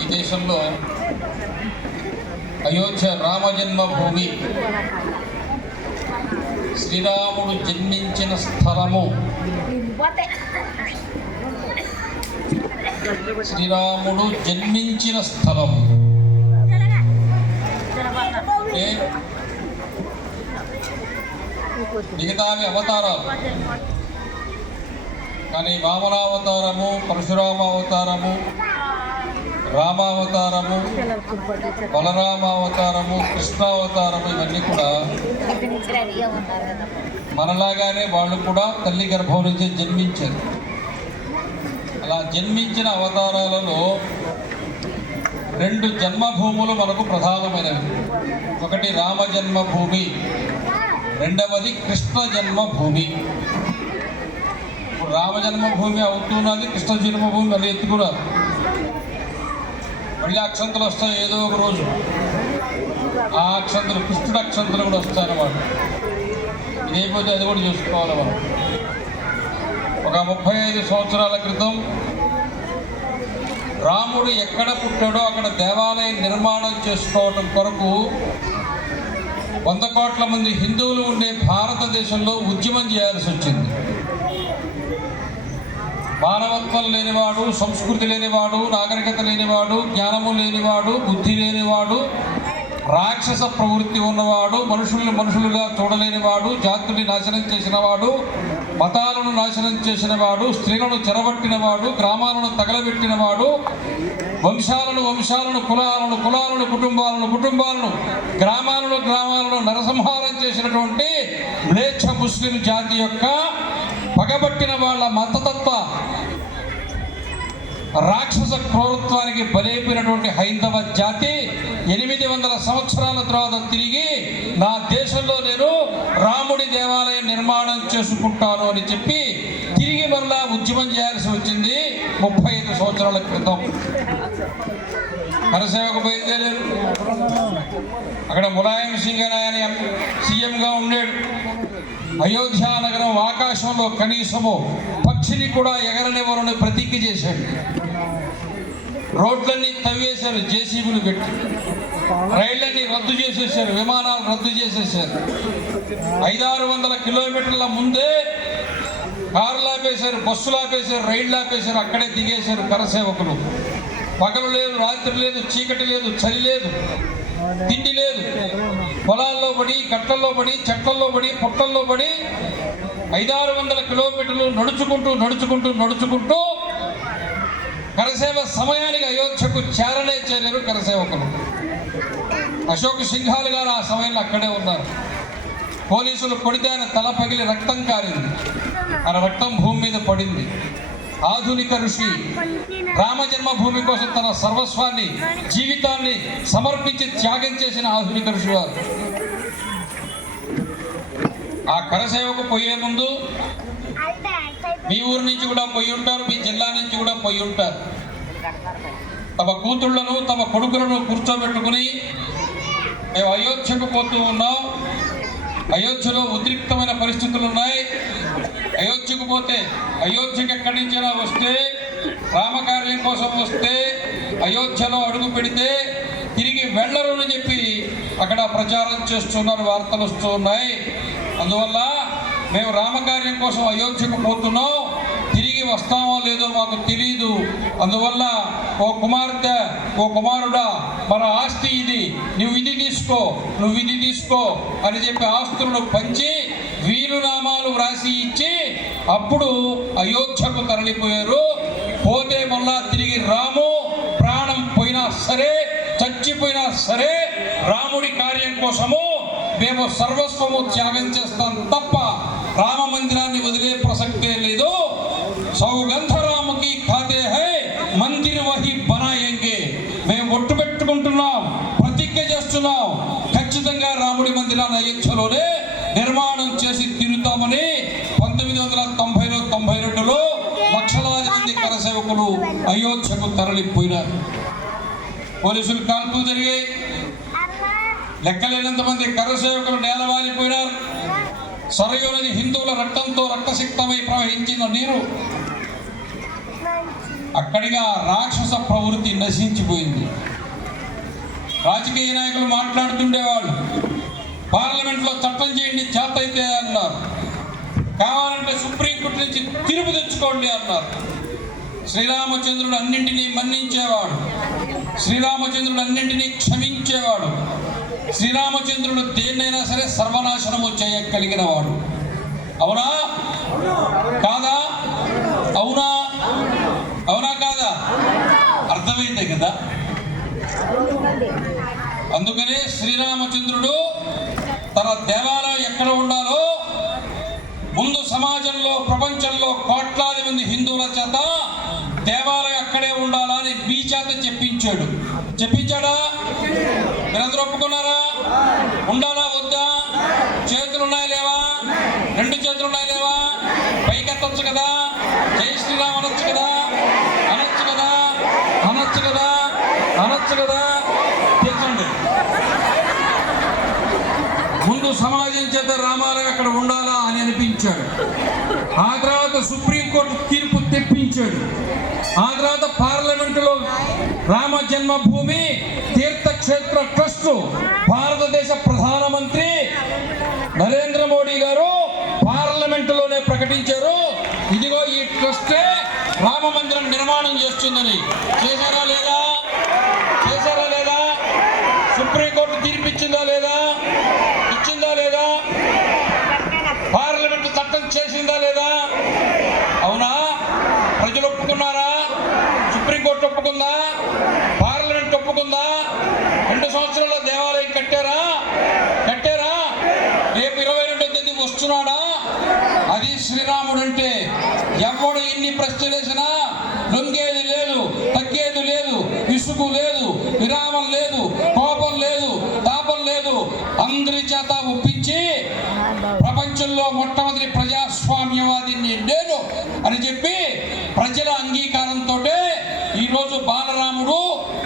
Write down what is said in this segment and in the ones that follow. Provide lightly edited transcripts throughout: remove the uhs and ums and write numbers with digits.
ఈ దేశంలో అయోధ్య రామజన్మభూమి, శ్రీరాముడు జన్మించిన స్థలము, శ్రీరాముడు జన్మించిన స్థలము మిగతావి అవతారాలు. కానీ వామనావతారము, పరశురామ అవతారము, రామావతారము, బలరామావతారము, కృష్ణావతారము ఇవన్నీ కూడా మనలాగానే వాళ్ళు కూడా తల్లి గర్భం నుంచి జన్మించారు. అలా జన్మించిన అవతారాలలో 2 జన్మభూములు మనకు ప్రధానమైనవి. ఒకటి రామ జన్మభూమి, రెండవది కృష్ణ జన్మభూమి. ఇప్పుడు రామ జన్మభూమి అవుతున్నది, కృష్ణ జన్మభూమి మళ్ళీ ఎత్తుకున్నారు. మళ్ళీ అక్షంతలు వస్తాయి ఏదో ఒక రోజు. ఆ అక్షంతలు కృష్ణుడు అక్షంతలు కూడా వస్తాయన్నమాట. ఇదైపోతే అది కూడా చూసుకోవాలి మనం. ఒక 35 సంవత్సరాల క్రితం రాముడు ఎక్కడ పుట్టాడో అక్కడ దేవాలయం నిర్మాణం చేసుకోవడం కొరకు 100 కోట్ల మంది హిందువులు ఉండే భారతదేశంలో ఉద్యమం చేయాల్సి వచ్చింది. మానవత్వం లేనివాడు, సంస్కృతి లేనివాడు, నాగరికత లేనివాడు, జ్ఞానము లేనివాడు, బుద్ధి లేనివాడు, రాక్షస ప్రవృత్తి ఉన్నవాడు, మనుషులుగా చూడలేనివాడు, జాతుల్ని నాశనం చేసినవాడు, మతాలను నాశనం చేసినవాడు, స్త్రీలను చెరబట్టినవాడు, గ్రామాలను తగలబెట్టినవాడు, వంశాలను కులాలను కుటుంబాలను గ్రామాలను నరసంహారం చేసినటువంటి మ్లేచ్ఛ ముస్లిం జాతి యొక్క పగబట్టిన వాళ్ళ మతతత్వ రాక్షస క్రూరత్వానికి బలైపోయినటువంటి హైందవ జాతి 800 సంవత్సరాల తర్వాత తిరిగి నా దేశంలో నేను రాముడి దేవాలయం నిర్మాణం చేసుకుంటాను అని చెప్పి తిరిగి మరలా ఉద్యమం చేయాల్సి వచ్చింది 35 సంవత్సరాల క్రితం. కరసేవకు బయలుదేరారు. అక్కడ ములాయం సింగ్ అని ఆయన సీఎంగా ఉన్నాడు. అయోధ్య నగరం ఆకాశంలో కనీసము పక్షిని కూడా ఎగరనివ్వరని ప్రతిజ్ఞ చేశాడు. రోడ్లన్నీ తవ్వేశారు జేసీబీలు పెట్టి, రైళ్లన్నీ రద్దు చేసేసారు, విమానాలు రద్దు చేసేసారు. 500-600 కిలోమీటర్ల ముందే కార్లు ఆపేశారు, బస్సులు ఆపేశారు, రైళ్లు ఆపేశారు. అక్కడే దిగేశారు కరసేవకులు. పగలు లేదు, రాత్రి లేదు, చీకటి లేదు, చలి లేదు, తిండి లేదు. పొలాల్లో పడి, గట్లల్లో పడి, చెట్లల్లో పడి, పుట్టల్లో పడి 500-600 కిలోమీటర్లు నడుచుకుంటూ కరసేవ సమయానికి అయోధ్యకు చేరారు కరసేవకులు. అశోక్ సింఘాల్ గారు ఆ సమయంలో అక్కడే ఉన్నారు. పోలీసులు కొడితే ఆయన తల పగిలి రక్తం కారింది. ఆయన రక్తం భూమి మీద పడింది. ఆధునిక ఋషి రామజన్మభూమి కోసం తన సర్వస్వాన్ని, జీవితాన్ని సమర్పించి త్యాగం చేసిన ఆధునిక ఋషి వారు. ఆ కరసేవకు పోయే ముందు మీ ఊరు నుంచి కూడా పోయి ఉంటారు, మీ జిల్లా నుంచి కూడా పోయి ఉంటారు. తమ కూతుళ్లను, తమ కొడుకులను కూర్చోబెట్టుకుని మేము అయోధ్యకు పోతూ ఉన్నాం, అయోధ్యలో ఉద్రిక్తమైన పరిస్థితులు ఉన్నాయి, అయోధ్యకు పోతే, అయోధ్యకు ఎక్కడి నుంచైనా వస్తే, రామకార్యం కోసం వస్తే, అయోధ్యలో అడుగు పెడితే తిరిగి వెళ్ళరు అని చెప్పి అక్కడ ప్రచారం చేస్తున్నారు, వార్తలు వస్తూ ఉన్నాయి. అందువల్ల మేము రామకార్యం కోసం అయోధ్యకు పోతున్నాం, తిరిగి వస్తామో లేదో మాకు తెలియదు. అందువల్ల ఓ కుమార్తె, ఓ కుమారుడా, మన ఆస్తి ఇది, నువ్వు ఇది తీసుకో అని చెప్పి ఆస్తులను పంచి వీలునామాలు వ్రాసి ఇచ్చి అప్పుడు అయోధ్యకు తరలిపోయారు. పోతే మళ్ళా తిరిగి రాము, ప్రాణం పోయినా సరే, చచ్చిపోయినా సరే రాముడి కార్యం కోసము మేము సర్వస్వము త్యాగం చేస్తాం తప్ప రామ మందిరాన్ని వదిలే ప్రసక్తే లేదు. సౌగంధ రాముకి ఖాతే హై, మందిర్ వహి బనాయేంగే. మేము ఒట్టు పెట్టుకుంటున్నాం, ప్రతిజ్ఞ చేస్తున్నాం, ఖచ్చితంగా రాముడి మందిరాన్ని అయోధ్యలోనే నిర్మాణం చేసి తిరుగుతామని 1992లో లక్షలాది మంది కరసేవకులు అయోధ్యకు తరలిపోయినారు. పోలీసులు కాల్పులు జరిగాయి, లెక్కలేనంత మంది కరసేవకులు నేలవాలిపోయినారు. సరయూ నది హిందువుల రక్తంతో రక్తసిక్తమై ప్రవహించిన నీరు అక్కడిగా రాక్షస ప్రవృత్తి నశించిపోయింది. రాజకీయ నాయకులు మాట్లాడుతుండేవాళ్ళు, పార్లమెంట్లో చట్టం చేయండి చేత అయితే అన్నారు, కావాలంటే సుప్రీంకోర్టు నుంచి తీర్పు తెచ్చుకోండి అన్నారు. శ్రీరామచంద్రుడు అన్నింటినీ మన్నించేవాడు, శ్రీరామచంద్రుడు అన్నింటినీ క్షమించేవాడు, శ్రీరామచంద్రుడు దేన్నైనా సరే సర్వనాశనము చేయగలిగిన వాడు. అవునా కాదా? అవునా అవునా కాదా? అర్థమైందే కదా. అందుకనే శ్రీరామచంద్రుడు తన దేవాలయం ఎక్కడ ఉండాలో ముందు సమాజంలో, ప్రపంచంలో కోట్లాది మంది హిందువుల చేత దేవాలయం అక్కడే ఉండాలా అని మీ చేత చెప్పించాడు. చెప్పించాడా? మీరందరూ ఒప్పుకున్నారా? ఉండాలా వద్దా? చేతులు ఉన్నాయి లేవా? రెండు చేతులు ఉన్నాయి లేవా? పైకెత్తచ్చు కదా, జై శ్రీరామ్ అనొచ్చు కదా, అనొచ్చు కదా, అనొచ్చు కదా, అనొచ్చు కదా. తెచ్చండి. ముందు సమాజం చేత రామాలయం అక్కడ ఉండాలా అని అనిపించాడు. ఆ తర్వాత సుప్రీంకోర్టు తీర్పు తెప్పించాడు. ఆ తర్వాత పార్లమెంటులో రామ జన్మభూమి తీర్థక్షేత్ర ట్రస్ట్ భారతదేశ ప్రధానమంత్రి నరేంద్ర మోడీ గారు పార్లమెంటులోనే ప్రకటించారు, ఇదిగో ఈ ట్రస్టే రామ మందిరం నిర్మాణం చేస్తుందని. చేశారా లేదా? చేశారా లేదా? సుప్రీంకోర్టు తీర్పిచ్చిందా లేదా? ఇచ్చిందా లేదా? పార్లమెంటు చట్టం చేసిందా లేదా? అవునా? ప్రజలు ఒప్పుకున్నారా? సుప్రీంకోర్టు ఒప్పుకుందా? పార్లమెంట్ ఒప్పుకుందా? 2 సంవత్సరాల దేవాలయం కట్టారా? కట్టారా? రేపు 22వ తేదీ వస్తున్నాడా? అది శ్రీరాముడు అంటే. ఎవడు ఎన్ని ప్రశ్నలు వేసినా లొంగేది లేదు, తగ్గేది లేదు, విసుగు లేదు, విరామం లేదు, కోపం లేదు, తాపం లేదు. అందరి చేత ఒప్పించి ప్రపంచంలో మొట్టమొదటి ప్రజాస్వామ్యవాదిని నేను అని చెప్పి ప్రజల అంగీకారంతో ఈరోజు బాలరాముడు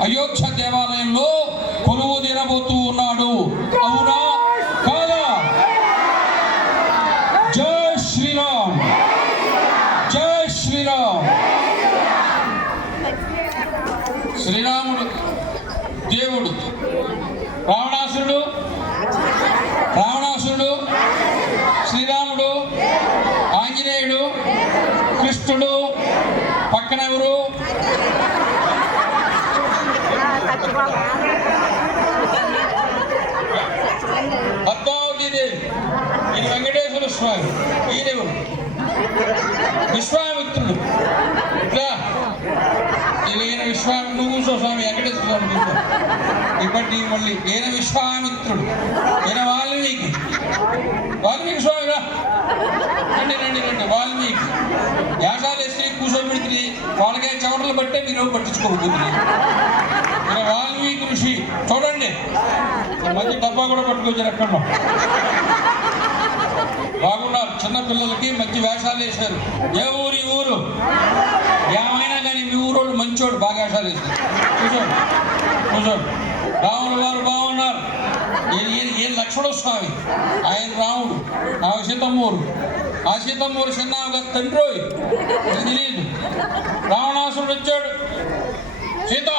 అయోధ్య దేవాలయంలో కొలువు తీరబోతూ ఉన్నాడు. అవునా కాదా? జై శ్రీరామ్, జై శ్రీరామ్. శ్రీరాముడు దేవుడు, రావణాసురుడు శ్రీరాముడు, ఆంజనేయుడు, కృష్ణుడు, పక్కన ఎవరు? పద్మావతి దేవి. ఇది వెంకటేశ్వర స్వామి. ఈయనెవరు? విశ్వామిత్రుడు. ఇట్లా ఈయన విశ్వామిత్రుడు. కూర్చో స్వామి, వెంకటేశ్వర స్వామి కూర్చో. ఇప్పటి మళ్ళీ ఈయన విశ్వామిత్రుడు, ఈయన వాల్మీకి. వాల్మీకి స్వామిరా, రండి రండి రండి. వాల్మీకి యాసాలు వేస్తే కూర్చోబెడితే వాళ్ళకే చెమటలు బట్టే మీరు పట్టించుకోబోతుంది. ఈయన వాల్మీకి ఋషి. చూడండి, మంచి డబ్బా కూడా పట్టుకొచ్చారు. అక్కడ బాగున్నారు. చిన్నపిల్లలకి మంచి వేషాలు వేశారు. ఏ ఊరు? ఊరు ఏమైనా కానీ మీ ఊరోళ్ళు మంచోడు, బాగా వేషాలు వేశారు. కూర్చోండి కూర్చోండి. రాముడు వారు బాగున్నారు. ఈయన లక్ష్మణ స్వామి, ఆయన రాముడు. ఆ సీతమ్మూరు, ఆ సీతమ్మూరు చిన్నగా తండ్రి తెలియదు. రావణాసురుడు వచ్చాడు. సీత,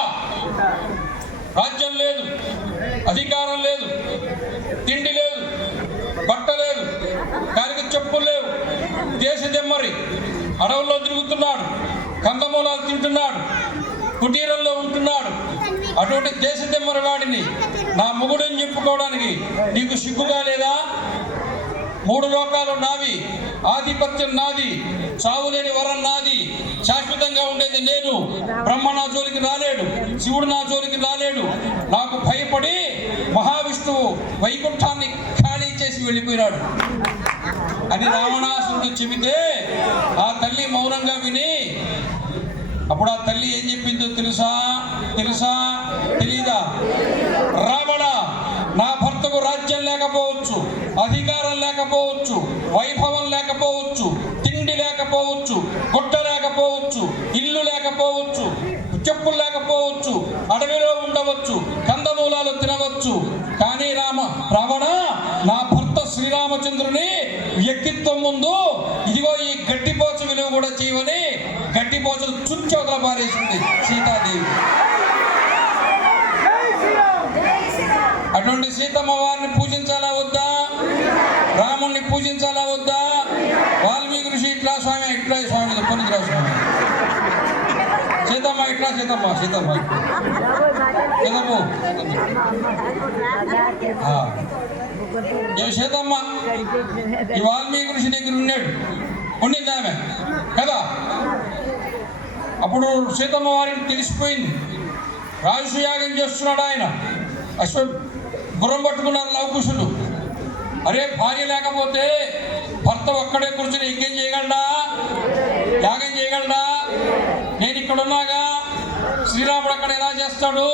రాజ్యం లేదు, అధికారం లేదు, తిండి లేదు, బట్ట లేదు, కారికి చెప్పులు లేవు, దేశ దెమ్మరి అడవుల్లో తిరుగుతున్నాడు, కందమూలాలు తింటున్నాడు, కుటీరంలో ఉంటున్నాడు. అటువంటి దేశ దెమ్మరి వాడిని నా మొగుడని చెప్పుకోవడానికి నీకు సిగ్గుగా లేదా? 3 లోకాలు నావి, ఆధిపత్యం నాది, చావులేని వరం నాది, శాశ్వతంగా ఉండేది నేను. బ్రహ్మ నా జోలికి రాలేడు, శివుడు నా జోలికి రాలేడు. నాకు భయపడి మహావిష్ణువు వైకుంఠాన్ని ఖాళీ చేసి వెళ్ళిపోయినాడు అని రావణాసురుడు చెబితే ఆ తల్లి మౌనంగా విని, అప్పుడు ఆ తల్లి ఏం చెప్పిందో తెలుసా? తెలీదా? రావణ, నా భర్తకు రాజ్యం లేకపోవచ్చు, అధికారం లేకపోవచ్చు, వైభవం లేకపోవచ్చు, తిండి లేకపోవచ్చు, గుడ్డ లేకపోవచ్చు, ఇల్లు లేకపోవచ్చు, చెప్పులు లేకపోవచ్చు, అడవిలో ఉండవచ్చు, కందమూలాలు తినవచ్చు. కానీ రావణ, నా భర్త శ్రీరామచంద్రుని వ్యక్తిత్వం ముందు ఇదిగో ఈ గడ్డిపోచ విలువ కూడా చేయవని గడ్డిపోచను చుంచవతల పారేసింది సీతాదేవి. అటువంటి సీతమ్మ వారిని పూజించాలా వద్దా? రాముణ్ణి పూజించాలా వద్దా? వాల్మీకి ఋషి ఇట్లా స్వామి ఇట్లా స్వామి చెప్పనిరా స్వామి. సీతమ్మ ఇట్లా సీతమ్మ సీతమ్మ సీతమ్మ సీతమ్మ ఈ వాల్మీకి ఋషి దగ్గర ఉండింది ఆమె కదా. అప్పుడు సీతమ్మ వారికి తెలిసిపోయింది రాజసూయాగం చేస్తున్నాడు ఆయన. గుర్రం పట్టుకున్నారు లవకుశులు. అరే భార్య లేకపోతే భర్త ఒక్కడే కూర్చొని యజ్ఞం చేయగలడా, యాగం చేయగలడా? నేను ఇక్కడ ఉన్నాగా, శ్రీరాముడు అక్కడ ఎలా చేస్తాడు?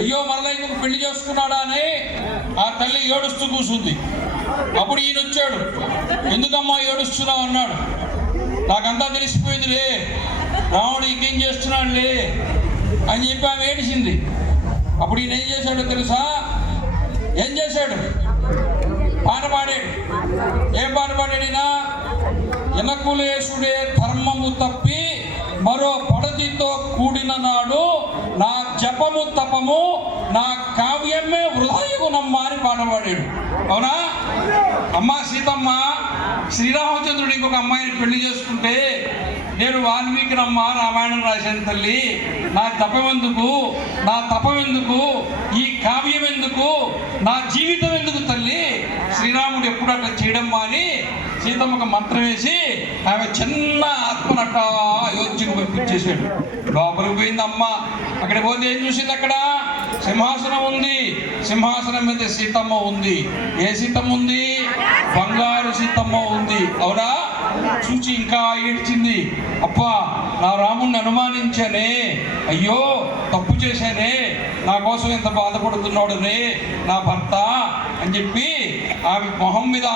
అయ్యో మరలా ఇంకొక పెళ్లి చేసుకున్నాడా అని ఆ తల్లి ఏడుస్తూ కూర్చుంది. అప్పుడు ఈయన వచ్చాడు. ఎందుకమ్మా ఏడుస్తున్నావు అన్నాడు. నాకంతా తెలిసిపోయిందిలే, రాముడు యజ్ఞం చేస్తున్నాడులే అని చెప్పి ఆమె ఏడిసింది. అప్పుడు ఈయన ఏం చేశాడో తెలుసా? ఏం చేశాడు? పాట పాడాడు. ఏం పాట పాడాడినా? ఎనకులేసుడే ధర్మము తప్పి మరో పడతితో కూడిన నాడు నా జపము తపము నా కావ్యమే హృదయగునమ్మా అని పాట పాడాడు. అవునా? అమ్మా సీతమ్మ శ్రీరామచంద్రుడు ఇంకొక అమ్మాయిని పెళ్లి చేసుకుంటే నేను వాల్మీకినమ్మ రామాయణం రాశాను తల్లి. నా తపం ఎందుకు, నా తపం ఎందుకు, ఈ కావ్యం ఎందుకు, నా జీవితం ఎందుకు తల్లి? శ్రీరాముడు ఎప్పుడు అట్లా చేయడమ్మా అని సీతమ్మకు మంత్రం వేసి ఆమె చిన్న ఆత్మనట్ట అయోధ్యకు పంపించేశాడు. లోపలికి పోయింది అమ్మ. అక్కడికి పోతే ఏం చూసింది? అక్కడ సింహాసనం ఉంది. సింహాసనం మీద సీతమ్మ ఉంది. ఏ సీతమ్మ ఉంది? బంగారు సీతమ్మ ఉంది. అవునా? చూసి ఇంకా ఏడ్చింది. అబ్బా నా రాముణ్ణి అనుమానించానే, అయ్యో తప్పు చేశానే, నా కోసం ఎంత బాధపడుతున్నాడునే నా భర్త అని చెప్పి ఆమె మొహం మీద,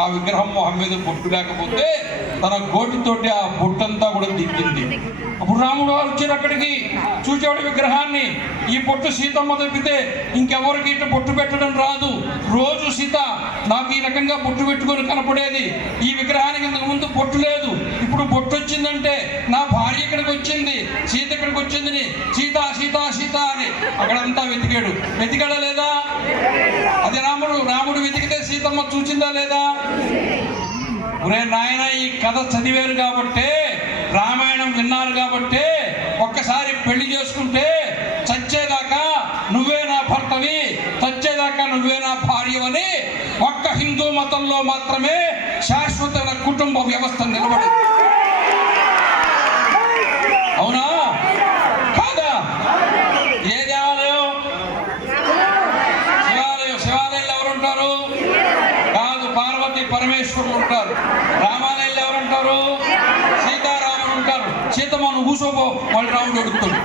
ఆ విగ్రహం మొహం మీద బొట్టు లేకపోతే తన గోటితోటి ఆ బొట్టంతా కూడా దిద్దింది. అప్పుడు రాముడు వచ్చారు అక్కడికి, చూచాడు విగ్రహాన్ని. ఈ బొట్టు సీతమ్మ తప్పితే ఇంకెవరికి ఇట్లా బొట్టు పెట్టడం రాదు. రోజు సీత నాకు ఈ రకంగా బొట్టు పెట్టుకొని కనపడేది. ఈ విగ్రహానికి ఇంతకు ముందు బొట్టు లేదు, ఇప్పుడు బొట్టు వచ్చిందంటే నా భార్య ఇక్కడికి వచ్చింది, సీత ఇక్కడికి వచ్చిందని సీత సీత సీత అని అక్కడంతా వెతికాడు. వెతికాడా లేదా? అది రాముడు వెతికితే సీతమ్మ చూచిందా లేదా? ఒరే నాయన, ఈ కథ చదివారు కాబట్టి, రామాయణం విన్నారు కాబట్టి, ఒక్కసారి పెళ్లి చేసుకుంటే చచ్చేదాకా నువ్వే నా భర్తవి, చచ్చేదాకా నువ్వే నా భార్యవని ఒక్క హిందూ మతంలో మాత్రమే శాశ్వత కుటుంబ వ్యవస్థ నిలబడి. అవునా కాదా? ఏ దేవాలయం? శివాలయంలో ఎవరుంటారు? కాదు, పార్వతి పరమేశ్వరులు ఉంటారు. రామాలయంలో ఎవరుంటారు? సీతారాములు ఉంటారు. సీతమ్మను కూసోపో, వాళ్ళు రాముడు అడుగుతాడు.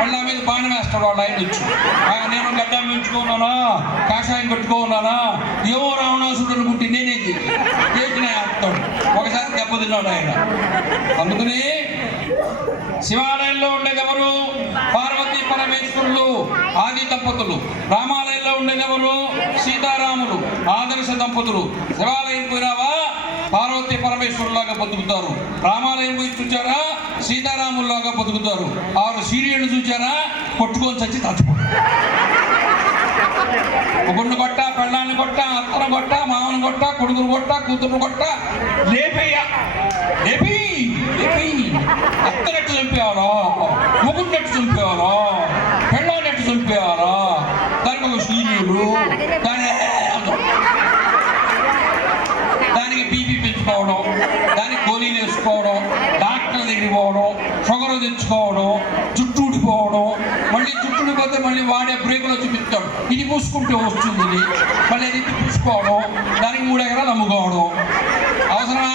మళ్ళీ మీద బాణం వేస్తాడు వాళ్ళు. ఆయన వచ్చి నేను గడ్డం పెంచుకున్నానా, కాషాయం కట్టుకున్నానా, ఏవో రావణాసుడు అనుకుంటే నేనే చేసిన వేస్తాడు. ఒకసారి దెబ్బతిన్నాడు ఆయన. అందుకని శివాలయంలో ఉండేది ఎవరు? పార్వతీ పరమేశ్వరులు, ఆది దంపతులు. రామాలయంలో ఉండేది ఎవరు? సీతారాములు, ఆదర్శ దంపతులు. శివాలయం పోయినావా, పార్వతీ పరమేశ్వరులాగా బతుకుతారు. రామాలయం పోయి చూచారా, సీతారాముల్లాగా బతుకుతారు. 6 సీరియళ్ళు చూచారా, కొట్టుకొని చచ్చి తచ్చిపోతారు. ఒకరిని కొట్ట, పెళ్ళాన్ని కొట్ట, అత్తను కొట్ట, మామను కొట్ట, కొడుకును కొట్ట, కూతురును కొట్ట, లేపయ్యా లేపి అత్తనట్టు చంపేవారా, ముగ్గురునట్టు చంపేవారా, పెళ్ళాన్నట్టు చంపేవారా, దానికి ఒక సీరియలు, దానికి బీపీ పెంచుకోవడం, దానికి గోళీలు వేసుకోవడం, డాక్టర్ దగ్గరికి పోవడం, షుగర్ తెచ్చుకోవడం, జుట్టు ఊడిపోవడం, మళ్ళీ జుట్టు ఊడిపోతే మళ్ళీ వాడే బ్రేకులో చూపిస్తాడు, ఇది పూసుకుంటే వస్తుంది, మళ్ళీ అది పూసుకోవడం, దానికి 3 ఎకరాలు అమ్ముకోవడం. అవసరమా?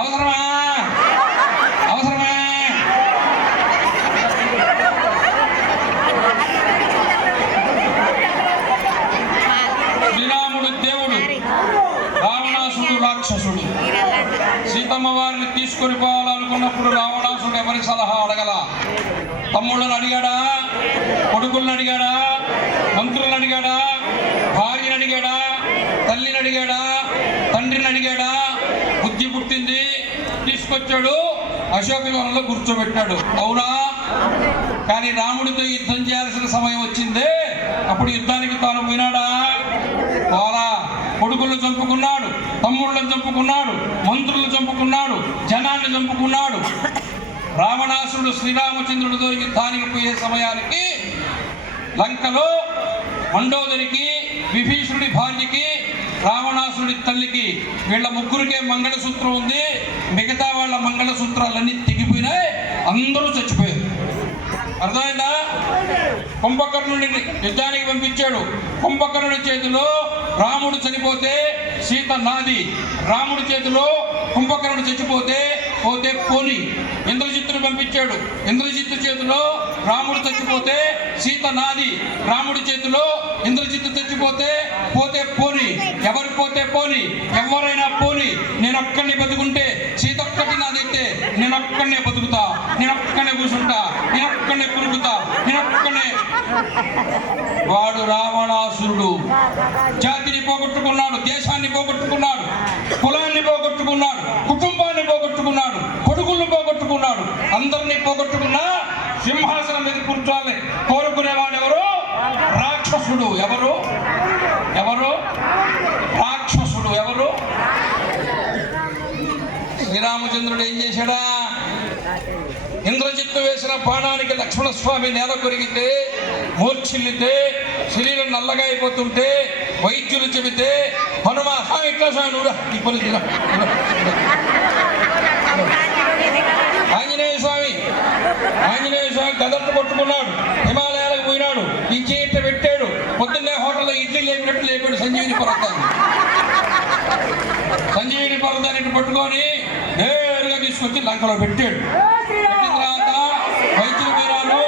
అవసరమా? అవసరమా? శ్రీరాముడు దేవుడు, రావణాసుడు రాక్షసుడు. సీతమ్మ వారిని తీసుకొని పోవాలనుకున్నప్పుడు రావణాసుడు ఎవరి సలహా అడగల. తమ్ముళ్ళని అడిగాడా? కొడుకులను అడిగాడా? మంత్రులను అడిగాడా, భార్యను అడిగాడా, తల్లిని అడిగాడా, తండ్రిని అడిగాడా? బుద్ధి పుట్టింది, తీసుకొచ్చాడు, అశోకవనంలో కూర్చోబెట్టాడు. అవునా? కానీ రాముడితో యుద్ధం చేయాల్సిన సమయం వచ్చిందే, అప్పుడు యుద్ధానికి తాను పోయినాడా? పోలా. కొడుకులను చంపుకున్నాడు, తమ్ముళ్ళను చంపుకున్నాడు, మంత్రులను చంపుకున్నాడు, జనాన్ని చంపుకున్నాడు. రావణాసురుడు శ్రీరామచంద్రుడితో యుద్ధానికి పోయే సమయానికి లంకలో మండోదరికి, విభీషణుడి భార్యకి, రావణాసురుడి తల్లికి, వీళ్ళ ముగ్గురికే మంగళసూత్రం ఉంది. మిగతా వాళ్ళ మంగళసూత్రాలన్నీ తెగిపోయినాయి, అందరూ చచ్చిపోయారు. అర్థమైందా? కుంభకర్ణుని యుద్ధానికి పంపించాడు. కుంభకర్ణుడి చేతిలో రాముడు చనిపోతే సీత నాది, రాముడి చేతిలో కుంభకర్ణుడు చచ్చిపోతే పోతే పోని. ఇంద్రజిత్తుని పంపించాడు. ఇంద్రజిత్తు చేతిలో రాముడు చచ్చిపోతే సీత నాది, రాముడి చేతిలో ఇంద్రజిత్తు చచ్చిపోతే పోతే పోని. ఎవరు పోతే పోని, ఎవరైనా పోని. నేను ఒక్కడిని బతుకుంటే, సీత ఒక్కటి నాదైతే నేను ఒక్కడనే బతుకుతా, నేను ఒక్కడనే కూర్చుంటా, నేను ఒక్కడనే కురుకుతా, నేను ఒక్కడనే. వాడు రావణాసురుడు జాతిని పోగొట్టుకున్నాడు, దేశాన్ని పోగొట్టుకున్నాడు, కులాన్ని పోగొట్టుకున్నాడు, కుటుంబాన్ని పోగొట్టుకున్నాడు, కొడుకులను పోగొట్టుకున్నాడు. అందరినీ పోగొట్టుకున్నా సింహాసనం మీద కూర్చోాలని కోరుకునేవాడు ఎవరు? రాక్షసుడు. ఎవరు? ఎవరు? రాక్షసుడు. ఎవరు? శ్రీరామచంద్రుడు ఏం చేశాడా? ఇంద్రజిత్తు వేసిన బాణానికి లక్ష్మణస్వామి నేల కొరిగితే, మూర్ఛిల్లితే, శరీరం నల్లగా అయిపోతుంటే వైద్యులు చెబితే, హనుమ స్వామి ఇట్లా స్వామి నువ్వురా ఈ పని ఆంజనేయ స్వామి గదర్లు కొట్టుకున్నాడు, హిమాలయాలకు పోయినాడు, ఈ చేత పెట్టాడు. పొద్దున్నే హోటల్లో ఇడ్లీ లేపినట్టు లేపాడు సంజీవిని పర్వతాన్ని. సంజీవిని పర్వతాన్ని పట్టుకొని నేరుగా తీసుకొచ్చి లంకలో పెట్టాడు. పెట్టిన తర్వాత వైద్యులు పోయినారు,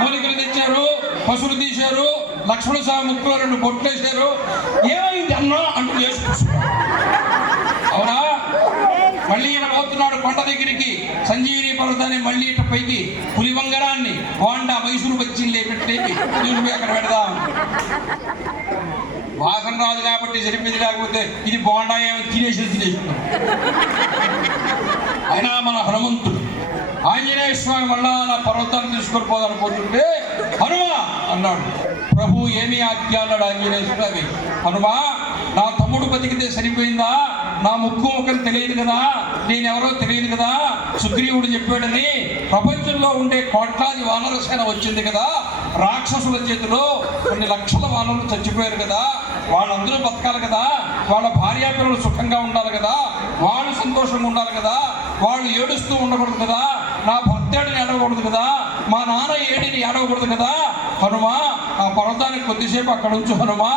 మూలికలు తెచ్చారు, పశువులు తీశారు, లక్ష్మణ స్వామి ముక్కులో 2 బొట్లు వేశారు. ఏమైంది అన్నా అంటూ చేసుకొస్తున్నాడు. అవునా? మళ్ళీ ఈయన పోతున్నాడు కొండ దగ్గరికి, సంజీవిని పర్వతాన్ని మళ్ళీ ఇట పైకి పులివంగరాన్ని బాండా మైసూరు బజ్జీలు లేపెట్టి అక్కడ పెడదాం. వాసన రాదు కాబట్టి సరిపోయింది, లేకపోతే ఇది బాండా ఏమైనా తినేసుకున్నాం. అయినా మన హనుమంతుడు ఆంజనేయ స్వామి మళ్ళా నా పర్వతాన్ని తీసుకొని పోదనుకుంటుంటే, హనుమా అన్నాడు. ప్రభు ఏమి ఆజ్ఞ అన్నాడు ఆంజనేయ స్వామి. హనుమా, నా తమ్ముడు బతికితే సరిపోయిందా? నా ముక్కు ముఖం తెలియదు కదా, నేనెవరో తెలియదు కదా, సుగ్రీవుడు చెప్పాడని. ప్రపంచంలో ఉండే కోట్లాది వానర సేన వచ్చింది కదా, రాక్షసుల చేతిలో కొన్ని లక్షల వానరులు చచ్చిపోయారు కదా, వాళ్ళందరూ బతకాలి కదా, వాళ్ళ భార్యాపిల్లలు సుఖంగా ఉండాలి కదా, వాళ్ళు సంతోషంగా ఉండాలి కదా, వాళ్ళు ఏడుస్తూ ఉండకూడదు కదా, నా భర్తేడిని ఏడవకూడదు కదా, మా నాన్న ఏడిని ఏడవకూడదు కదా. హనుమా, ఆ పర్వతానికి కొద్దిసేపు అక్కడ ఉంచు హనుమా.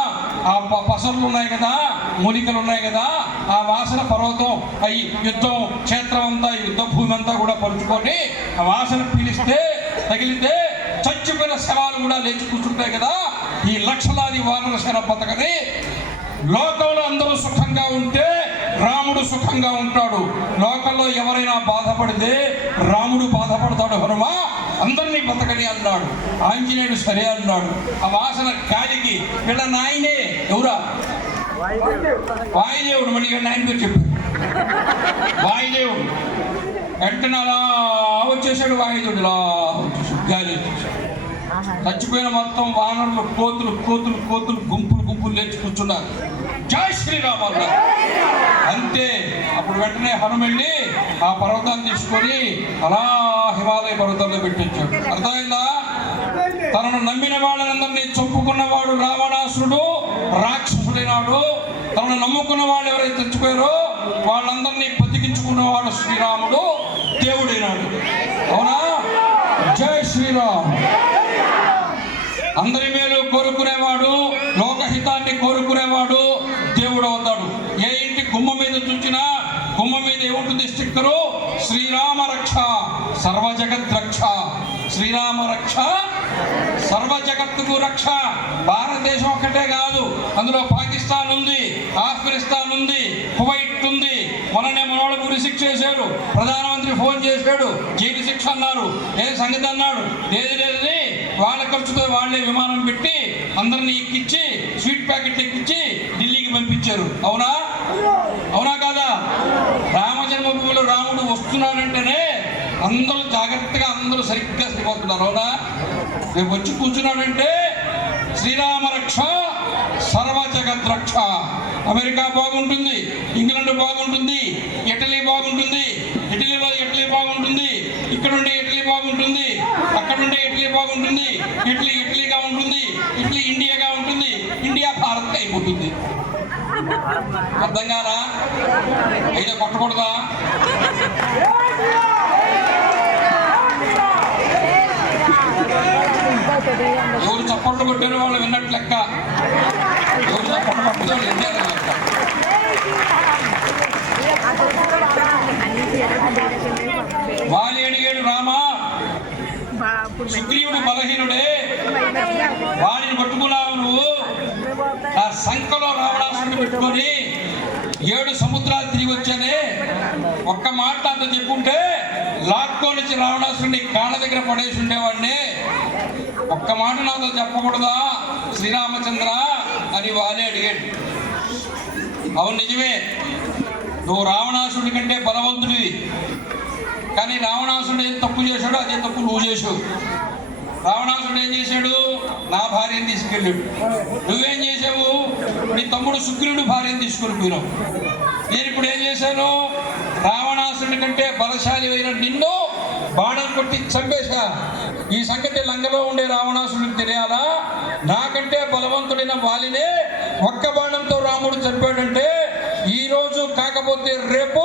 ఆ పసర్లు ఉన్నాయి కదా, మూలికలు ఉన్నాయి కదా, ఆ వాసన పర్వతం, ఈ యుద్ధం క్షేత్రం అంతా, యుద్ధ భూమి అంతా కూడా పరుచుకొని ఆ వాసన పీలిస్తే, తగిలితే చచ్చిపోయిన శవాలు కూడా లేచి కూర్చుంటాయి కదా. ఈ లక్షలాది వానర సేన బతకని లోకంలో అందరూ సుఖంగా ఉంటే రాముడు సుఖంగా ఉంటాడు. లోకంలో ఎవరైనా బాధపడితే రాముడు బాధపడతాడు. హనుమా, అందరినీ బతకని అన్నాడు. ఆంజనేయుడు సరే అన్నాడు. ఆ వాసన గాలికి వీళ్ళ నాయనే ఎవరా? వాయుదేవుడు. మళ్ళీ ఇక్కడ నాయన పేరు చెప్పు. వాయుదేవుడు వెంటనే అలా వచ్చేసాడు. వాయుదేవుడు ఇలా వచ్చేసాడు, గాలి వచ్చేసాడు. చచ్చిపోయిన మొత్తం వానరులు కోతులు కోతులు కోతులు గుంపులు గుంపులు లేచి కూర్చున్నారు. జై శ్రీరామ్ అన్నారు. అంతే. అప్పుడు వెంటనే హనుమెళ్ళి ఆ పర్వతాన్ని తీసుకొని అలా హిమాలయ పర్వతంలో పెట్టించాడు. అర్థమైందా? తనను నమ్మిన వాళ్ళందరినీ చంపుకున్నవాడు రావణాసురుడు రాక్షసుడైనాడు. తనను నమ్ముకున్న వాళ్ళు ఎవరైతే చచ్చిపోయారో వాళ్ళందరినీ బతికించుకున్నవాడు శ్రీరాముడు దేవుడైనాడు. అవునా? జై శ్రీరామ్. అందరి మేలు కోరుకునేవాడు, లోకహితాన్ని కోరుకునేవాడు దేవుడు అవుతాడు. ఏ ఇంటి గుమ్మ మీద చూసినా గుమ్మ మీద ఏముంటుంది స్టిక్కరు? శ్రీరామ రక్ష సర్వ జగత్ రక్ష. శ్రీరామ రక్ష సర్వ జగత్తుకు రక్ష. భారతదేశం ఒక్కటే కాదు, అందులో పాకిస్తాన్ ఉంది, ఆఫ్ఘనిస్తాన్ ఉంది, కువైట్ ఉంది. మొన్ననే మనోళ్ళ గురి శిక్ష చేశాడు. ప్రధానమంత్రి ఫోన్ చేశాడు, జైలు శిక్ష అన్నారు. ఏ సంగతి అన్నాడు? లేదు లేదని వాళ్ళ ఖర్చుతో వాళ్లే విమానం పెట్టి అందరినీ ఎక్కించి స్వీట్ ప్యాకెట్ ఎక్కించి ఢిల్లీకి పంపించారు. అవునా అవునా కాదా? రామ జన్మభూమిలో రాముడు వస్తున్నాడంటేనే అందరూ జాగ్రత్తగా అందరూ సరిగ్గా సరిపోతున్నారు. అవునా? రేపు వచ్చి కూర్చున్నాడంటే శ్రీరామ రక్ష సర్వ జగత్ రక్ష. అమెరికా బాగుంటుంది, ఇంగ్లాండ్ బాగుంటుంది, ఇటలీ బాగుంటుంది, ఇటలీలో ఇటలీ బాగుంటుంది, ఇక్కడుండే ఇటలీ బాగుంటుంది, అక్కడుండే ఇటలీ బాగుంటుంది, ఇటలీ ఇటలీగా ఉంటుంది, ఇటలీ ఇండియాగా ఉంటుంది, ఇండియా భారత్ అయిపోతుంది. అర్థం కాదా? అయితే కొట్టకూడదా? ఎవరు చప్పట్లు కొట్టారో వాళ్ళు విన్నట్టు లెక్క, ఎవరు చప్పట్లు కొట్టారో విన్నారు లెక్క. వాలి అడిగాడు, రామా సుగ్రీవుడు బలహీనుడే, వాడిని పట్టుకున్నావు నువ్వు, ఆ సంఖలో రావణాసురుని పెట్టుకొని 7 సముద్రాలు తిరిగి వచ్చానే, ఒక్క మాట అంత చెప్పుంటే లాక్కోనిచ్చి రావణాసురుని కాళ్ళ దగ్గర పడేసి ఉండేవాడిని, ఒక్క మాట నాతో చెప్పకూడదా శ్రీరామచంద్ర అని వాలి అడిగాడు. అవును నిజమే, నువ్వు రావణాసుడి కంటే బలవంతుడివి, కానీ రావణాసుడు ఏం తప్పు చేశాడో అదే తప్పు నువ్వు చేసావు. రావణాసుడు ఏం చేశాడు? నా భార్యను తీసుకెళ్ళాడు. నువ్వేం చేసావు? నీ తమ్ముడు సుగ్రీవుడు భార్యను తీసుకొని పోయినావు. నేను ఇప్పుడు ఏం చేశాను? రావణాసుడి కంటే బలశాలి అయిన నిన్ను బాణం కొట్టి చంపేశా. ఈ సంగతి లంకలో ఉండే రావణాసుడికి తెలియాలా? నాకంటే బలవంతుడైన వాలినే ఒక్క బాణంతో రాముడు చంపాడంటే ఈ రోజు కాకపోతే రేపు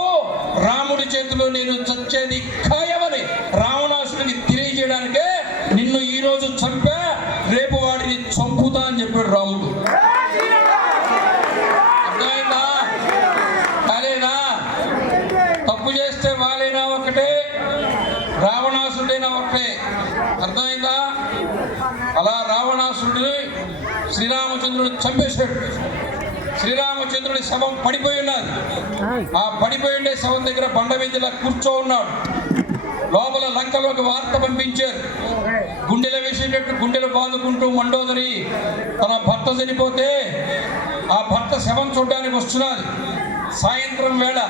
రాముడి చేతిలో నేను చచ్చేది ఖాయమని రావణాసుడికి తెలియజేయడానికే నిన్ను ఈ రోజు చంపా, రేపు వాడిని చంపుతా అని చెప్పాడు రాముడు. అర్థమైందా? కాలేదా? తప్పు చేస్తే వాలైనా ఒకటే, రావణాసుడైనా ఒకటే. అర్థమైందా? అలా రావణాసురుడిని శ్రీరామచంద్రుడు చంపేశాడు. శ్రీరామచంద్రుడి శవం పడిపోయి ఉన్నది. ఆ పడిపోయి ఉండే శవం దగ్గర బండ మీద కూర్చో ఉన్నాడు. లోపల లంకలోకి వార్త పంపించారు. గుండెలు వేసేటట్టు గుండెలు బాదుకుంటూ మండోదరి తన భర్త చనిపోతే ఆ భర్త శవం చూడడానికి వస్తున్నది. సాయంత్రం వేళ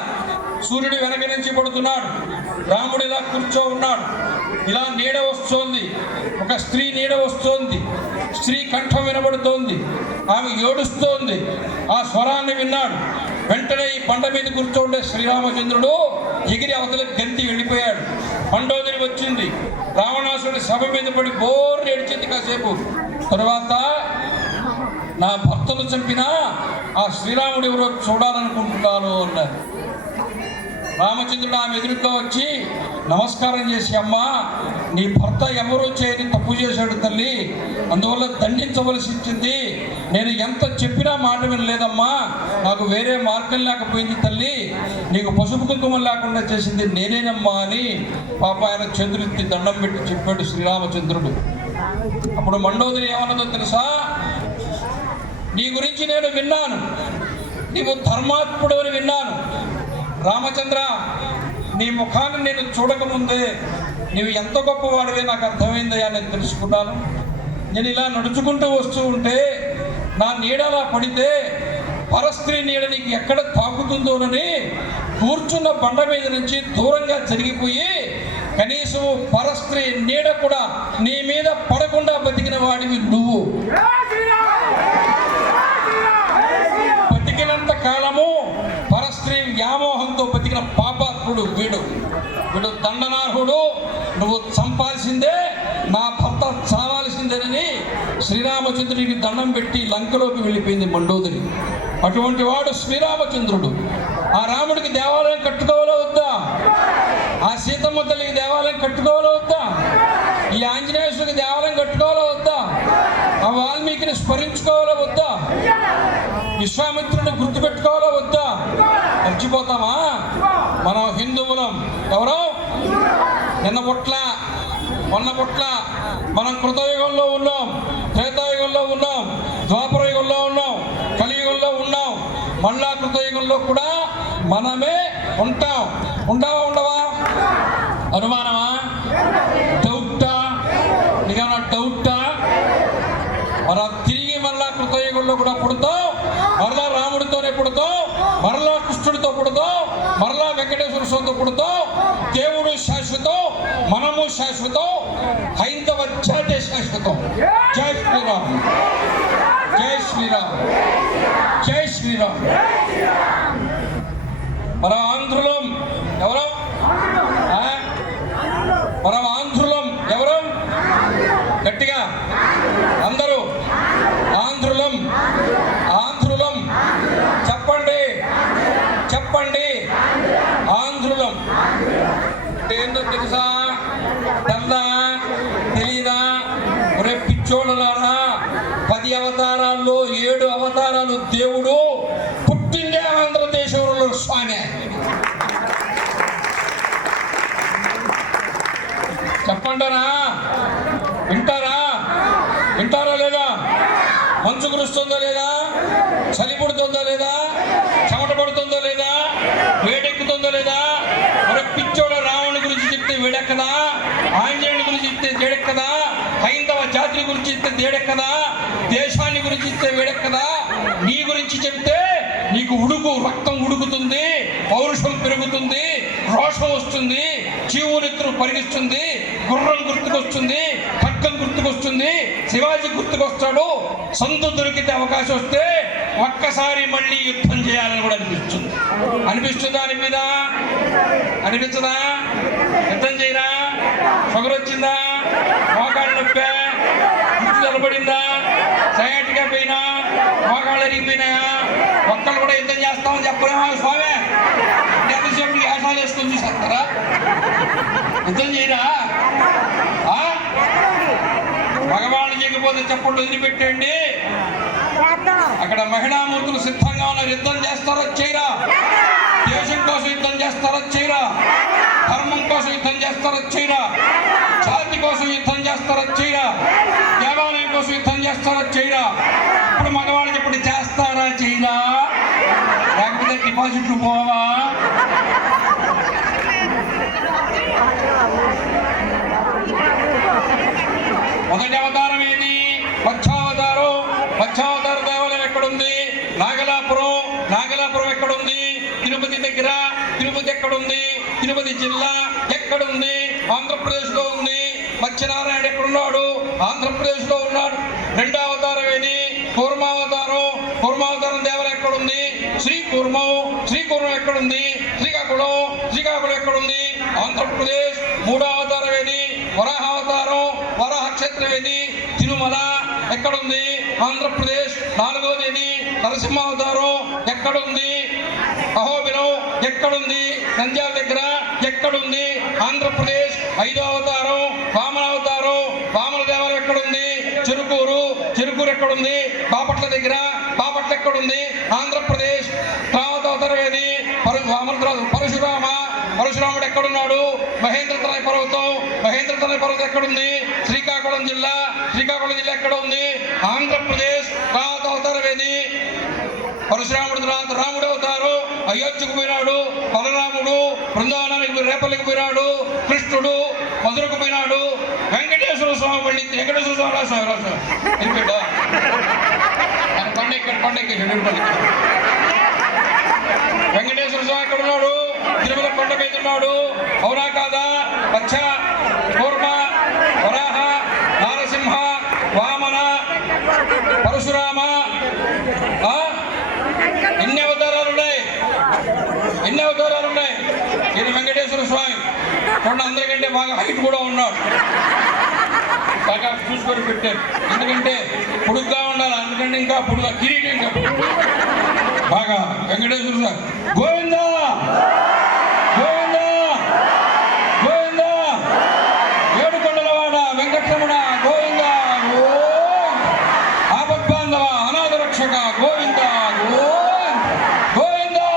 సూర్యుడు వెనక నుంచి పడుతున్నాడు. రాముడు ఇలా కూర్చో ఉన్నాడు. ఇలా నీడ వస్తోంది, ఒక స్త్రీ నీడ వస్తోంది. స్త్రీ కంఠం వినబడుతోంది, ఆమె ఏడుస్తోంది. ఆ స్వరాన్ని విన్నాడు. వెంటనే ఈ బండ మీద కూర్చోండే శ్రీరామచంద్రుడు ఎగిరి అవతల గంతి వెళ్ళిపోయాడు. మండోదరి వచ్చింది. రావణాసురుడి సభ మీద పడి బోర్ని ఏడ్చింది కాసేపు. తర్వాత నా భర్తను చంపినా ఆ శ్రీరాముడు ఎవరో చూడాలనుకుంటున్నాను అన్నారు. రామచంద్రుడు ఆమె ఎదురుగా వచ్చి నమస్కారం చేసి, అమ్మా నీ భర్త ఎవరో చేయని తప్పు చేశాడు తల్లి, అందువల్ల దండించవలసి వచ్చింది. నేను ఎంత చెప్పినా మాట వినలేదమ్మా, నాకు వేరే మార్గం లేకపోయింది తల్లి, నీకు పసుపు కుంకుమం లేకుండా చేసింది నేనేనమ్మా అని పాప ఆయన చేతులెత్తి దండం పెట్టి చెప్పాడు శ్రీరామచంద్రుడు. అప్పుడు మండోదరి ఏమన్నదో తెలుసా? నీ గురించి నేను విన్నాను, నీవు ధర్మాత్ముడు అని విన్నాను. రామచంద్ర, నీ ముఖాన్ని నేను చూడకముందే నీవు ఎంత గొప్పవాడివే నాకు అర్థమైందయ్యా, నేను తెలుసుకున్నాను. నేను ఇలా నడుచుకుంటూ వస్తూ ఉంటే నా నీడ అలా పడితే పరస్త్రీ నీడ నీకు ఎక్కడ తాకుతుందోనని కూర్చున్న బండ మీద నుంచి దూరంగా జరిగిపోయి కనీసం పరస్త్రీ నీడ కూడా నీ మీద పడకుండా బతికిన వాడివి నువ్వు. బతికినంత కాలము పరస్త్రీ వ్యామోహంతో బతికిన పాపాత్ముడు వీడు. వీడు దండనార్హుడు, నువ్వు చంపాల్సిందే, నా భర్త చావాల్సిందేనని శ్రీరామచంద్రుడికి దండం పెట్టి లంకలోకి వెళ్ళిపోయింది మండోదరి. అటువంటి వాడు శ్రీరామచంద్రుడు. ఆ రాముడికి దేవాలయం కట్టుకోవాలో వద్దా? ఆ సీతమ్మ తల్లికి దేవాలయం కట్టుకోవాలో వద్దా? ఈ ఆంజనేయుడికి దేవాలయం కట్టుకోవాలో వద్దా? ఆ వాల్మీకిని స్మరించుకోవాలో వద్దా? విశ్వామిత్రుడిని గుర్తుపెట్టుకోవాలో వద్దా? మర్చిపోతామా? మనం హిందువులం. ఎవరో నిన్న పుట్ల మొన్న పుట్ల మనం కృతయుగంలో ఉన్నాం, త్రేతాయుగంలో ఉన్నాం, ద్వాపర యుగంలో ఉన్నాం, కలియుగంలో ఉన్నాం, మళ్ళా కృతయుగంలో కూడా మనమే ఉంటాం. ఉంటావా ఉండవా? అనుమానమా? డౌటా? నీకేమన్నా డౌటా? మన తిరిగి పుడతాం. దేవుడు శాశ్వతం, మనము శాశ్వతం, హైందవ జాతి శాశ్వతం. జై శ్రీరామ్, జై శ్రీరామ్, జై శ్రీరామ్. మన ఆంధ్రులం ఎవరు? మనం ఆంధ్రులం ఎవరు? గట్టిగా అందరూ ఆంధ్రులం, ఆంధ్రులం చెప్పండి, చెప్పండి. ఆంధ్రులం అంటే ఏంటో తెలుసా? తెల్దా? తెలీదా? ఒరే పిచ్చోళ్ళలారా, 10 అవతారాల్లో 7 అవతారాలు దేవుడు పుట్టిందే ఆంధ్రదేశంలో స్వామి. చెప్పంటారా? వింటారా? వింటారా లేదా? మంచు కురుస్తుందా లేదా? చలి పుడుతుందా లేదా? చెమట పడుతుందా లేదా? వేడెక్కుతుందా లేదా? మరి పిచ్చోడ రావణుని గురించి చెప్తే వేడెక్కదా? ఆంజనేయుని గురించి చెప్తే వేడెక్కదా? హైందవ జాతి గురించి చెప్తే వేడెక్కదా? దేశాన్ని గురించి చెప్తే వేడెక్కదా? నీ గురించి చెప్తే నీకు రక్తం ఉడుకుతుంది, పౌరుషం పెరుగుతుంది, రోషం వస్తుంది, జీవునెత్తురు పరిగిస్తుంది, గుర్రం గుర్తుకొస్తుంది, ఖడ్గం గుర్తుకొస్తుంది, శివాజీ గుర్తుకొస్తాడు. సందు దొరికితే అవకాశం వస్తే ఒక్కసారి మళ్ళీ యుద్ధం చేయాలని కూడా అనిపిస్తుంది. అనిపిస్తుందా? అనిపించదా? యుద్ధం చేయరా? షుగర్ వచ్చిందా? మోకాళ్ళు నొప్పా? గుర్తు నిలబడిందా? సయాటిగా పోయినా? మోకాళ్ళు అరిగిపోయినాయా? ఒక్కళ్ళు కూడా యుద్ధం చేస్తామని చెప్పలేమా స్వామి? ఎంతసేపు ఆశాలు వేసుకొని చూసేస్తారా? యుద్ధం చేయరా? భగవాను చేయకపోతే చెప్పండి, వదిలిపెట్టండి. అక్కడ మహిళామూర్తులు సిద్ధంగా ఉన్నారు. యుద్ధం చేస్తారో చేయరా? దేశం కోసం యుద్ధం చేస్తారో చేయరా? ధర్మం కోసం యుద్ధం చేస్తారో చేయరా? జాతి కోసం యుద్ధం చేస్తారో చేయరా? దేవాలయం కోసం యుద్ధం చేస్తారో చేయరా? ఇప్పుడు మగవాళ్ళు చెప్పండి, చేస్తారా చేయరా? లేకపోతే డిపాజిట్లు పోవా? మొదటి అవతారం ఏది? మత్స్యావతారం. మత్స్యావతార దేవాలయం ఎక్కడుంది? నాగలాపురం. నాగలాపురం ఎక్కడుంది? తిరుపతి దగ్గర. తిరుపతి ఎక్కడుంది? తిరుపతి జిల్లా. ఎక్కడుంది? ఆంధ్రప్రదేశ్ లో ఉంది. మత్స్యనారాయణ ఎక్కడున్నాడు? ఆంధ్రప్రదేశ్ లో ఉన్నాడు. రెండో అవతారం ఏది? కూర్మావతారం. కూర్మావతారం దేవాలయం ఎక్కడుంది? శ్రీకూర్మం. శ్రీకూర్మం ఎక్కడుంది? శ్రీకాకుళం. శ్రీకాకుళం ఎక్కడుంది? ఆంధ్రప్రదేశ్. మూడో అవతారం ఏది? వరాహావతారం. వరాహ క్షేత్రం ఏది? తిరుమల. ఎక్కడుంది? ఆంధ్రప్రదేశ్. నాలుగోది ఏది? నరసింహావతారం. ఎక్కడుంది? అహోబిలం. ఎక్కడుంది? నంద్యాల దగ్గర. ఎక్కడుంది? ఆంధ్రప్రదేశ్. ఐదో అవతారం వామనావతారం. వామన దేవాలయం ఎక్కడుంది? చెరుకూరు. చెరుకూరు ఎక్కడుంది? బాపట్ల దగ్గర. బాపట్ల ఎక్కడుంది? ఆంధ్రప్రదేశ్. తర్వాత అవతారం ఏది? పరశురామ. పరశురాముడు ఎక్కడున్నాడు? మహేంద్రతనయ పర్వతం. మహేంద్రతనయ పర్వతం ఎక్కడుంది? శ్రీకాకుళం జిల్లా. శ్రీకాకుళం జిల్లా ఎక్కడ ఉంది? ఆంధ్రప్రదేశ్. తర్వాత అవతారం ఏది? పరశురాముడు తర్వాత రాముడు అవతారు. అయోధ్యకు పోయినాడు. బలరాముడు బృందావనానికి రేపల్లికి పోయినాడు. కృష్ణుడు మధురకు పోయినాడు. వెంకటేశ్వర స్వామి వెళ్ళి వెంకటేశ్వర స్వామి రాశారు వెళ్ళిపోయాడు. కొండెక్కి వెంకటేశ్వర స్వామి ఎక్కడ ఉన్నాడు? తిరుమల కొండ మీద ఉన్నాడు. అవునా కాదా? మత్స్య, కూర్మ, వరాహ, నారసింహ, వామన, పరశురామ, ఎన్ని అవతారాలు ఉన్నాయి? ఎన్ని అవతారాలు ఉన్నాయి? ఇది వెంకటేశ్వర స్వామి. చూడండి, అందరికంటే బాగా హైట్ కూడా ఉన్నాడు. బాగా చూసుకొని పెట్టారు. ఎందుకంటే పొడుగ్గా ఉండాలి. అందుకంటే ఇంకా పొడుగా కిరీటం ఇంకా బాగా వెంకటేశ్వర స్వామి. గోవిందా గోవిందా గోవిందా. ఏడుకొండలవాడ వెంకటరమణ గోవిందా. ఆపద్బాంధవ అనాథ రక్షక గోవిందా గోవిందా.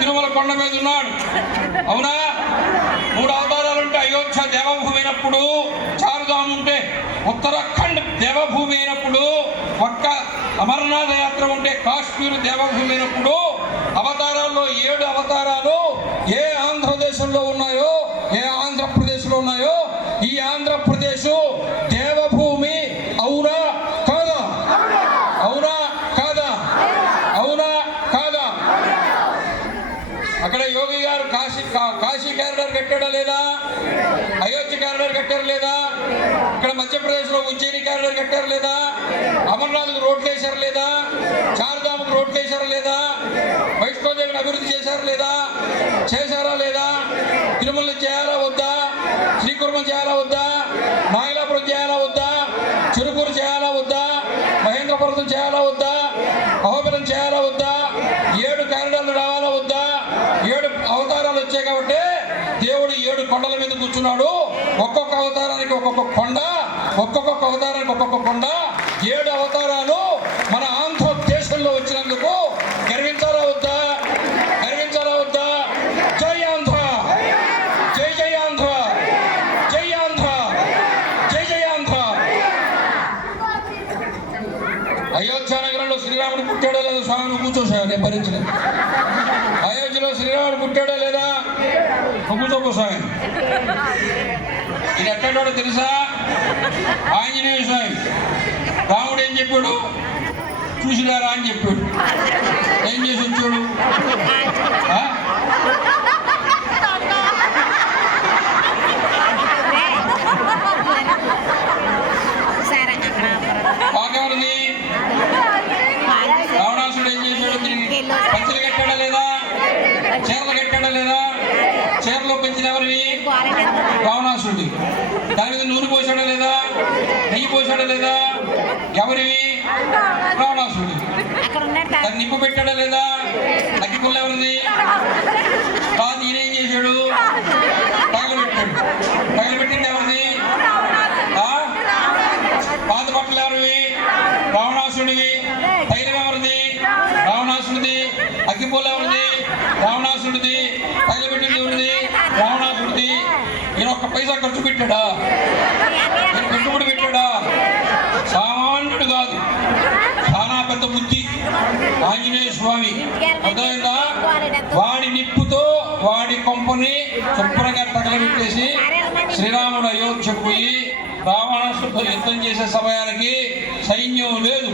తిరుమల కొండ మీద ఉన్నాడు. అవునా? 3 అవతారాలు ఉంటే అయోధ్య దేవభూమి అయినప్పుడు, చారుధామ్ ఉంటే ఉత్తరాఖండ్ దేవభూమి అయినప్పుడు, ఒక్క అమర్నాథ యాత్ర ఉంటే కాశ్మీర్ దేవభూమి అయినప్పుడు, అవతారాల్లో 7 అవతారాలు ఏ ఆంధ్రదేశంలో ఉన్నాయో, ఏ ఆంధ్రప్రదేశ్లో ఉన్నాయో, ఈ ఆంధ్రప్రదేశ్ దేవభూమి. అవునా కాదా? అవునా కాదా? అవునా కాదా? అక్కడ యోగ కట్టాడా లేదా? అయోధ్య కారిడార్ కట్టారు లేదా? ఇక్కడ మధ్యప్రదేశ్లో ఉజ్జయిని కారిడార్ కట్టారు లేదా? అమర్నాథ్కు రోడ్లు వేశారు లేదా? చార్ధామ్కు రోడ్లు వేశారు లేదా? వైష్ణోదేవిని అభివృద్ధి చేశారు లేదా? చేశారా లేదా? తిరుమల చేయాలా వద్దా? శ్రీకుర్మం చేయాలా వద్దా? నాగలాపురం చేయాలా వద్దా? చెరుకూరు చేయాలా వద్దా? మహేంద్రపురం చేయాలా వద్దా? అహోబిలం చేయాలా వద్దా? 7 కారిడార్లు రావాలా వద్దా? 7 అవతారాలు వచ్చాయి కాబట్టి దేవుడు 7 కొండల మీద కూర్చున్నాడు. ఒక్కొక్క అవతారానికి ఒక్కొక్క కొండ, ఒక్కొక్క అవతారానికి ఒక్కొక్క కొండ. 7 అవతారాలు మన ఆంధ్రదేశంలో వచ్చినందుకు గర్వించాలా వద్దా? గర్వించాలా వద్దా? జై ఆంధ్ర, జై జై ఆంధ్ర, జై ఆంధ్ర, జై జై ఆంధ్ర. అయోధ్య నగరంలో శ్రీరాముడు పుట్టాడో లేదా? స్వామిని కూర్చోసావు, నేను భరించలేదు. అయోధ్యలో శ్రీరాముడు పుట్టాడో లేదా? కూర్చోపో స్వామి. ఇది ఎక్కడో తెలుసా? ఆంజనేయ స్వామి. రాముడు ఏం చెప్పాడు? చూసినారా అని చెప్పాడు. ఏం చేసి వచ్చాడు? పాకెవరిది? రావణాసుడు ఏం చేశాడు? పంచులు కట్టాడా లేదా? చీరలు కట్టాడా లేదా? చీరలో పెంచిన ఎవరివి? రావణాసుడి. దాని మీద నూనె పోసాడా లేదా? నెయ్యి పోసాడా లేదా? ఎవరివి? రావణాసుడి. దాన్ని నిప్పు పెట్టాడా లేదా? అగ్గిపుల్ల ఎవరిది? కాదు, ఈయనేం చేశాడు? తగలబెట్టాడు. తగలబెట్టింది ఎవరిది? పాత బట్టలు ఎవరివి? రావణాసుడివి. తైలం ఎవరిది? రావణాసుడిది. అగ్గిపుల్ల ఎవరిది? రావణాసుడిది. తగలబెట్టింది ఎవరిది? రావణాసుడిది. ఈయన ఒక్క పైసా ఖర్చు పెట్టాడా? ఈయన పెట్టుబడి పెట్టాడా? సామాన్యుడు కాదు, చాలా పెద్ద బుద్ధి ఆంజనేయ స్వామి. అర్థమైందా? వాడి నిప్పుతో వాడి కొంపని శుభ్రంగా తగలబెట్టేసి శ్రీరాముడు అయోధ్యకు పోయి రావణాసుడితో యుద్ధం చేసే సమయానికి సైన్యం లేదు,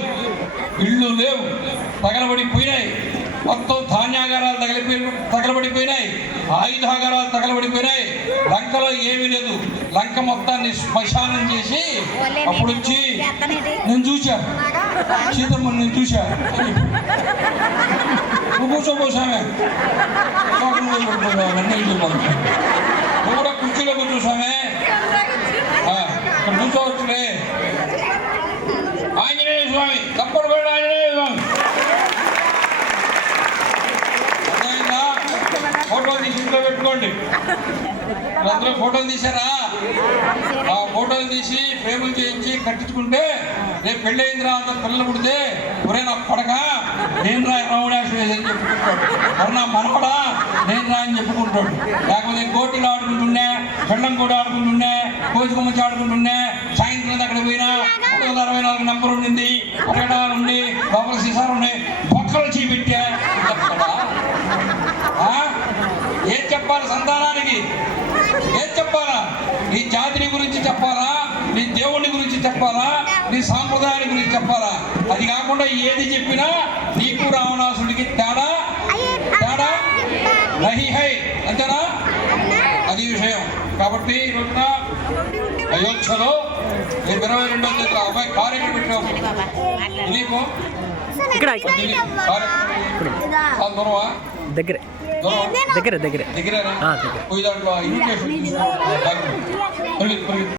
ఇళ్ళు లేవు, తగలబడిపోయినాయి. మొత్తం ధాన్యాగారాలు తగలబడిపోయినాయి, ఆయుధాగారాలు తగలబడిపోయినాయి. లంకలో ఏమీ లేదు. లంక మొత్తాన్ని శ్మశానం చేసి అప్పుడు వచ్చి నేను చూశా, సీతమ్మని నేను చూశా. నువ్వు కూర్చోపోసామే, నువ్వు కూడా కుర్చీలో కూర్చోసామే, ఇక్కడ కూర్చోవచ్చులే. ఆంజనేయ స్వామి, తప్పడు కూడా ఆంజనేయ స్వామి. అర్థమైందా? ఫోటోలు తీసి ఇంట్లో పెట్టుకోండి. అందరూ ఫోటోలు తీసారా? ఆ ఫోటోలు తీసి ఫ్రేములు చేయించి కట్టించుకుంటే రేపు పెళ్ళి అయిందిరా, అంత పిల్లలు పుడితే ఒరే నా కొడక నేను రా రాముడాష్ అని చెప్పుకుంటాడు, మరి నా మనవడా నేను రా అని చెప్పుకుంటాడు. లేకపోతే కోటిలో ఆడుకుంటుండే, పెళ్ళం కూడా ఆడుకుంటుండే, కోచికొమ్మచ్చి ఆడుకుంటుండే. సాయంత్రం అక్కడ పోయినా 364 నెంబర్ ఉండింది, అరగడాలు ఉండి లోపల సీసాలు ఉన్నాయి, బొక్కలు చీపెట్టా. ఏం చెప్పాలి సంతానానికి? ఏం చెప్పాలా? నీ జాతిని గురించి చెప్పాలా? నీ దేవుని గురించి చెప్పాలా? నీ సాంప్రదాయాన్ని గురించి చెప్పాలా? అది కాకుండా ఏది చెప్పినా నీకు రావణాసుడికి తేడా తేడా నహి హై, అంతేనా? అది విషయం. కాబట్టి ఈ రోజున అయోధ్యలో 22వ తేదీ అబ్బాయి కార్యక్రమం పెట్టావు. దిలీపు దూరమా? దగ్గరే దగ్గరే దగ్గరే దగ్గర పోయి దాంట్లో ఇన్విటేషన్